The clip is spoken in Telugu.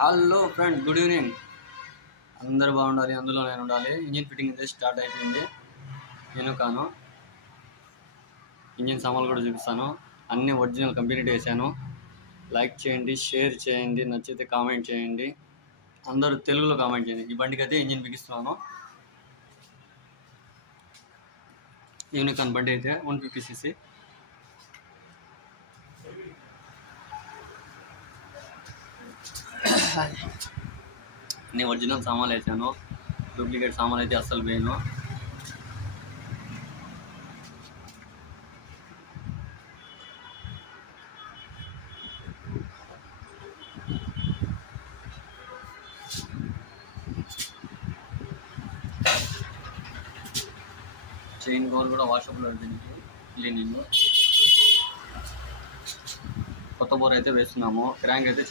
Hello friend, good evening. అందరు బాగుండాలి, అందులో నేను ఉండాలి. ఇంజిన్ ఫిట్టింగ్ అయితే స్టార్ట్ అయిపోయింది. నేను కాను ఇంజిన్ సామాన్లు కూడా చూపిస్తాను. అన్ని ఒరిజినల్ కంపెనీ వేసాను. లైక్ చేయండి, షేర్ చేయండి, నచ్చితే కామెంట్ చేయండి. అందరూ తెలుగులో కామెంట్ చేయండి. ఈ బండికి అయితే ఇంజిన్ బిగిస్తున్నాను. యూనికాన్ బండి అయితే 150cc. నేను ఒరిజినల్ సామాన్లు వేసాను. డూప్లికేట్ సామాన్లు అయితే అస్సలు వేయను. చైన్ గోల్ కూడా వాట్సాప్లో దీనికి క్లీనింగ్. కొత్త బోర్ అయితే వేస్తున్నాము. క్రాంక్ అయితే